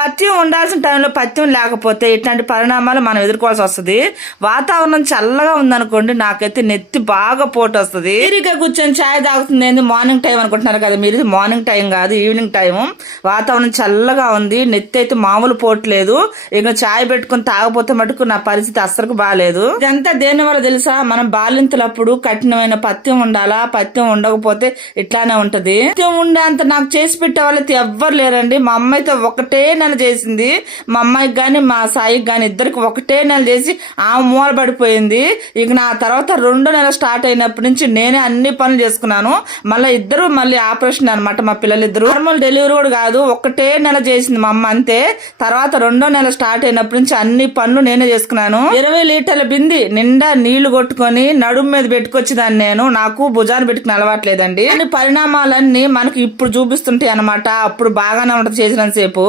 పత్యం ఉండాల్సిన టైంలో పత్యం లేకపోతే ఇట్లాంటి పరిణామాలు మనం ఎదుర్కోవాల్సి వస్తుంది. వాతావరణం చల్లగా ఉందనుకోండి నాకైతే నెత్తి బాగా పోటు వస్తుంది. తీరిక కూర్చొని ఛాయ్ తాగుతుంది. ఏంది మార్నింగ్ టైం అనుకుంటున్నారు కదా మీరు? మార్నింగ్ టైం కాదు ఈవినింగ్ టైం. వాతావరణం చల్లగా ఉంది నెత్తి అయితే మామూలు పోట్లేదు ఇక ఛాయ్ పెట్టుకుని తాగపోతే మటుకు నా పరిస్థితి అస్సలు బాగాలేదు ఇదంతా దేని వల్ల తెలుసా? మనం బాలింతలప్పుడు కఠినమైన పత్యం ఉండాలా? పత్యం ఉండకపోతే ఇట్లానే ఉంటది. పత్యం ఉండేంత నాకు చేసి పెట్టే వాళ్ళైతే ఎవ్వరు లేరండి. మా అమ్మ అయితే ఒకటే నెల చేసింది. మా అమ్మాయికి కానీ మా సాయికి కానీ ఇద్దరికి ఒకటే నెల చేసి ఆమె మూల పడిపోయింది. ఇక నా తర్వాత రెండో నెల స్టార్ట్ అయినప్పటి నుంచి నేనే అన్ని పనులు చేసుకున్నాను. మళ్ళీ ఇద్దరు మళ్ళీ ఆపరేషన్ అనమాట మా పిల్లలిద్దరు. నార్మల్ డెలివరీ కూడా కాదు ఒకటే నెల చేసింది మా అమ్మ అంతే. తర్వాత రెండో నెల స్టార్ట్ అయినప్పటి నుంచి అన్ని పనులు నేనే చేసుకున్నాను. ఇరవై లీటర్ల బింది నిండా నీళ్ళు కొట్టుకొని నడుము మీద పెట్టుకొచ్చి దాన్ని నేను. నాకు భుజాన్ని పెట్టుకుని అలవాట్లేదండి కానీ పరిణామాలన్నీ మనకు ఇప్పుడు చూపిస్తుంటాయి అనమాట అప్పుడు బాగానే ఉంటది చేసినంత సేపు.